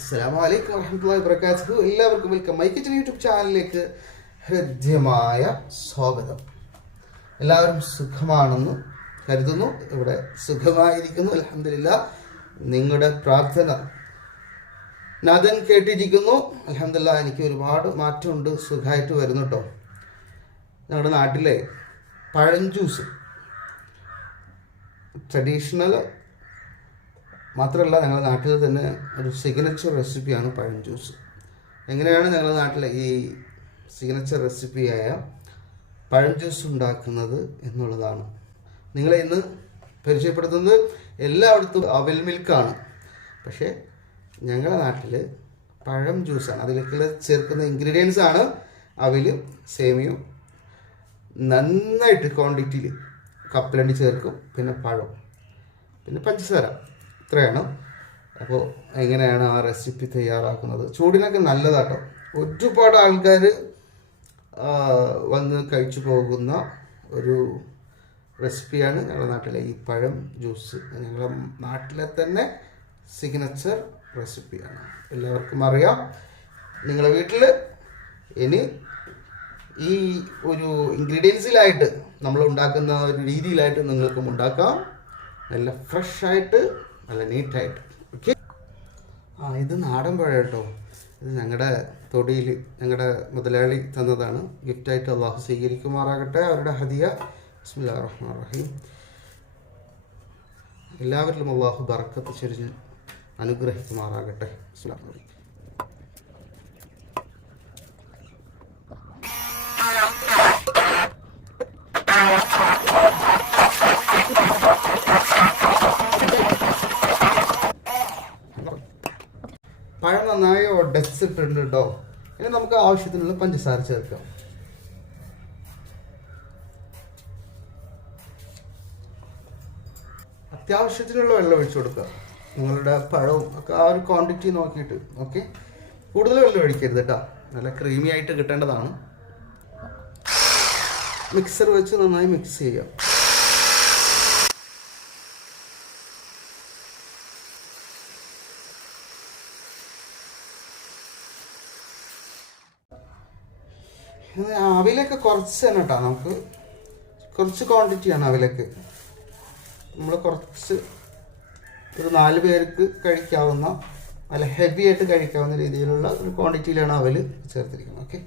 അസ്സലാമു അലൈക്കും വറഹ്മത്തുള്ളാഹി വബറകാതുഹു. എല്ലാവർക്കും വെൽക്കം. മൈ കിച്ചൻ യൂട്യൂബ് ചാനലിലേക്ക് ഹൃദ്യമായ സ്വാഗതം. എല്ലാവരും സുഖമാണെന്ന് കരുതുന്നു. ഇവിടെ സുഖമായിരിക്കുന്നു, അൽഹംദുലില്ലാഹ്. നിങ്ങളുടെ പ്രാർത്ഥന നാഥൻ കേട്ടിരിക്കുന്നു, അൽഹംദുലില്ലാഹ്. എനിക്ക് ഒരുപാട് മാറ്റമുണ്ട്, സുഖമായിട്ട് വരുന്നു കേട്ടോ. ഞങ്ങളുടെ നാട്ടിലെ പഴം ജ്യൂസ് ട്രഡീഷണൽ മാത്രമല്ല, ഞങ്ങളുടെ നാട്ടിൽ തന്നെ ഒരു സിഗ്നേച്ചർ റെസിപ്പിയാണ് പഴം ജ്യൂസ്. എങ്ങനെയാണ് ഞങ്ങളുടെ നാട്ടിലെ ഈ സിഗ്നേച്ചർ റെസിപ്പിയായ പഴം ജ്യൂസ് ഉണ്ടാക്കുന്നത് എന്നുള്ളതാണ് നിങ്ങളെ ഇന്ന് പരിചയപ്പെടുത്തുന്നത്. എല്ലായിടത്തും അവിൽ മിൽക്കാണ്, പക്ഷേ ഞങ്ങളുടെ നാട്ടിൽ പഴം ജ്യൂസാണ്. അതിലേക്ക് ചേർക്കുന്ന ഇൻഗ്രീഡിയൻസ് ആണ് അവിലും സേമിയും. നന്നായിട്ട് ക്വാണ്ടിറ്റിയിൽ കപ്പലണ്ടി ചേർക്കും, പിന്നെ പഴം, പിന്നെ പഞ്ചസാര. ഇത്രയാണ്. അപ്പോൾ എങ്ങനെയാണ് ആ റെസിപ്പി തയ്യാറാക്കുന്നത്? ചൂടിനൊക്കെ നല്ലതാട്ടോ. ഒരുപാട് ആൾക്കാർ വന്ന് കഴിച്ചു പോകുന്ന ഒരു റെസിപ്പിയാണ് ഞങ്ങളുടെ നാട്ടിലെ ഈ പഴം ജ്യൂസ്. ഞങ്ങളുടെ നാട്ടിലെ തന്നെ സിഗ്നേച്ചർ റെസിപ്പിയാണ്, എല്ലാവർക്കും അറിയാം. നിങ്ങളുടെ വീട്ടിൽ ഇനി ഈ ഒരു ഇൻഗ്രീഡിയൻസിലായിട്ട് നമ്മൾ ഉണ്ടാക്കുന്ന ഒരു രീതിയിലായിട്ട് നിങ്ങൾക്കും ഉണ്ടാക്കാം. നല്ല ഫ്രഷായിട്ട്, നല്ല നീറ്റായിട്ട്. ഓക്കെ. ഇത് നാടൻ പഴം കേട്ടോ. ഇത് ഞങ്ങളുടെ തൊടിയിൽ ഞങ്ങളുടെ മുതലാളി തന്നതാണ്. ഗിഫ്റ്റായിട്ട് അള്ളാഹു സ്വീകരിക്കുമാറാകട്ടെ. അവരുടെ ഹദിയ. ബിസ്മില്ലാഹിർ റഹ്മാനിർ റഹീം. എല്ലാവരിലും അള്ളാഹു ബറക്കത്ത് ചൊരിഞ്ഞ് അനുഗ്രഹിക്കുമാറാകട്ടെ. അസ്സലാമു അലൈക്കും. പഴം നന്നായി ഉടച്ചിട്ടുണ്ട് കേട്ടോ. ഇനി നമുക്ക് ആവശ്യത്തിനുള്ള പഞ്ചസാര ചേർക്കാം. അത്യാവശ്യത്തിനുള്ള വെള്ളം ഒഴിച്ചു കൊടുക്കുക. നിങ്ങളുടെ പഴവും ഒക്കെ ആ ഒരു ക്വാണ്ടിറ്റി നോക്കിയിട്ട്. ഓക്കെ. കൂടുതൽ വെള്ളം ഒഴിക്കരുത് കേട്ടോ, നല്ല ക്രീമി ആയിട്ട് കിട്ടേണ്ടതാണ്. മിക്സർ വെച്ച് നന്നായി മിക്സ് ചെയ്യാം. അവിലൊക്കെ കുറച്ച് തന്നെ കേട്ടോ. നമുക്ക് കുറച്ച് ക്വാണ്ടിറ്റിയാണ് അവിലൊക്കെ. നമ്മൾ കുറച്ച് ഒരു 4 പേർക്ക് കഴിക്കാവുന്ന, നല്ല ഹെവി ആയിട്ട് കഴിക്കാവുന്ന രീതിയിലുള്ള ഒരു ക്വാണ്ടിറ്റിയിലാണ് അവൽ ചേർത്തിരിക്കുന്നത്. ഓക്കെ.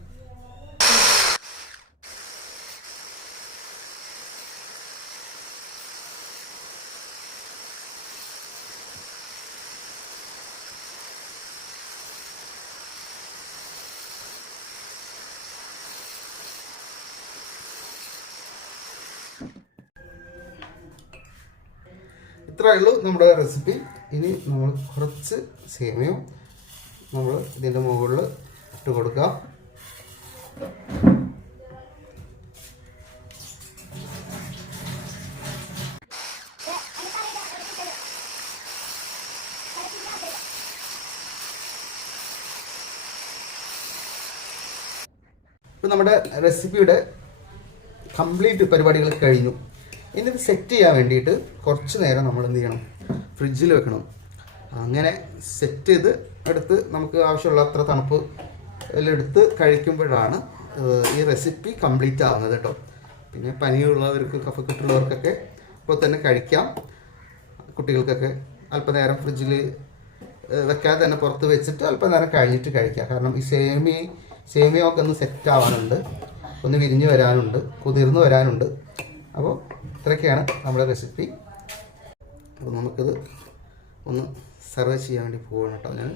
ഇത്രയേ ഉള്ളൂ നമ്മുടെ റെസിപ്പി. ഇനി നമ്മൾ കുറച്ച് സേമിയം നമ്മൾ ഇതിൻ്റെ മുകളിൽ ഇട്ട് കൊടുക്കാം. ഇപ്പം നമ്മുടെ റെസിപ്പിയുടെ കംപ്ലീറ്റ് പരിപാടികൾ കഴിഞ്ഞു. ഇനി ഇത് സെറ്റ് ചെയ്യാൻ വേണ്ടിയിട്ട് കുറച്ച് നേരം നമ്മൾ എന്ത് ചെയ്യണം, ഫ്രിഡ്ജിൽ വെക്കണം. അങ്ങനെ സെറ്റ് ചെയ്ത് എടുത്ത് നമുക്ക് ആവശ്യമുള്ള അത്ര തണുപ്പ് എടുത്ത് കഴിക്കുമ്പോഴാണ് ഈ റെസിപ്പി കംപ്ലീറ്റ് ആവുന്നത് കേട്ടോ. പിന്നെ പനിയുള്ളവർക്ക്, കഫക്കെട്ടുള്ളവർക്കൊക്കെ ഇപ്പോൾ തന്നെ കഴിക്കാം. കുട്ടികൾക്കൊക്കെ അല്പനേരം ഫ്രിഡ്ജിൽ വെക്കാതെ തന്നെ പുറത്ത് വെച്ചിട്ട് അല്പനേരം കഴിഞ്ഞിട്ട് കഴിക്കാം. കാരണം ഈ സേമിയമൊക്കെ ഒന്ന് സെറ്റ് ആവാനുണ്ട്, ഒന്ന് വിരിഞ്ഞ് വരാനുണ്ട്, കുതിർന്ന് വരാനുണ്ട്. അപ്പോൾ ഇത്രയൊക്കെയാണ് നമ്മുടെ റെസിപ്പി. അപ്പോൾ നമുക്കിത് ഒന്ന് സെർവ് ചെയ്യാൻ വേണ്ടി പോകണം കേട്ടോ. ഞാൻ